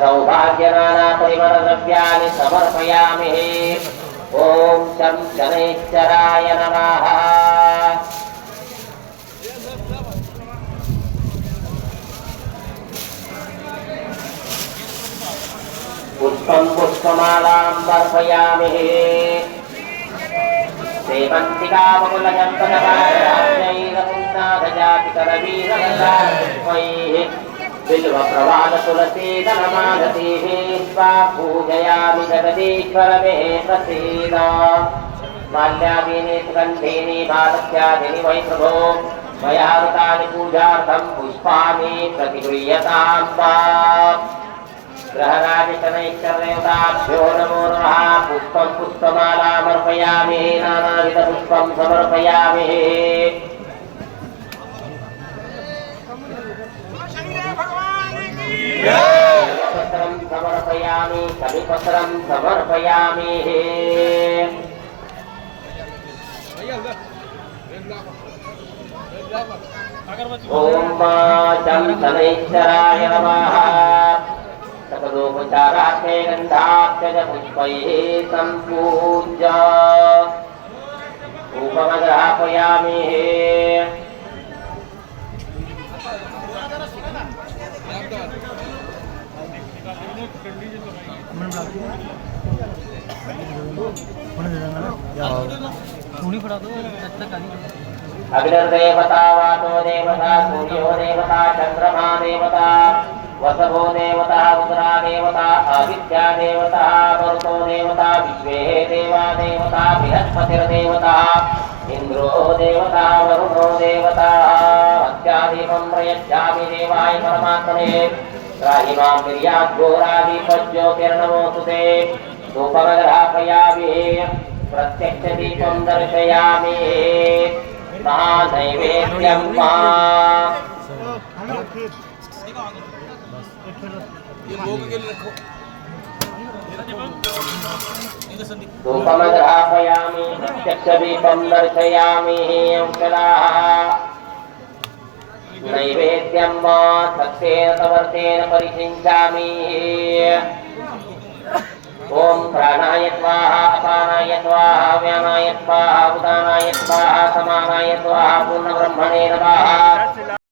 सौभाग्यनाना परिमलद्रव्याणि समर्पयामि। ओम शं शनैश्चराय नमः। पुष्पं पुष्पमालां समर्पयामि। सेवन्तिकामकुलचन्दनकाञ्चैरपुन्नाथजातिकरवीरवैः बिल्वप्रवालतुलसीदलमादतीः स्वा पूजयामि जगदीश्वर मे प्रसीद। माल्यादीनि सुगन्धीनि बालस्यादीनि वै प्रभो मया वृतानि पूजार्थं पुष्पाणि प्रतिगृह्यतां वा। ग्रहराजशनैश्चर्ययुताभ्यो नमो नमः। पुष्पं पुष्पमालामर्पयामि नानाविधपुष्पं समर्पयामि। पत्रं समर्पयामि कविपत्रं समर्पयामि। ओम शं शनैश्चराय नमः। सकलोपचारार्थे गन्धाक्षज पुष्पैः सम्पूज्य धूपमग्रापयामि। अग्निर्देवता वातो देवता सूर्यो देवता चंद्रमा देवता वसवो देवता रुद्रा देवता आदित्या देवता मरुतो देवता विश्वे देवा देवता बृहस्पतिर्देवता इंद्रो देवता वरुणो देवता अत्यादीपं प्रयच्छामि देवाय परमात्मने। त्राहि मां वीर्याद्घोरादीपज्योतिर्नमोऽस्तुते। धूपमग्रापयामि प्रत्यक्षदीपं दर्शयामि। महानैवेद्यं धूपमग्रापयामि प्रत्यक्षदीपं दर्शयामि। नैवेद्यं वा सत्येन तवर्तेन परिषिञ्चामि। ओम प्राणाय स्वाहा अपानाय स्वाहा व्यानाय स्वाहा उदानाय स्वाहा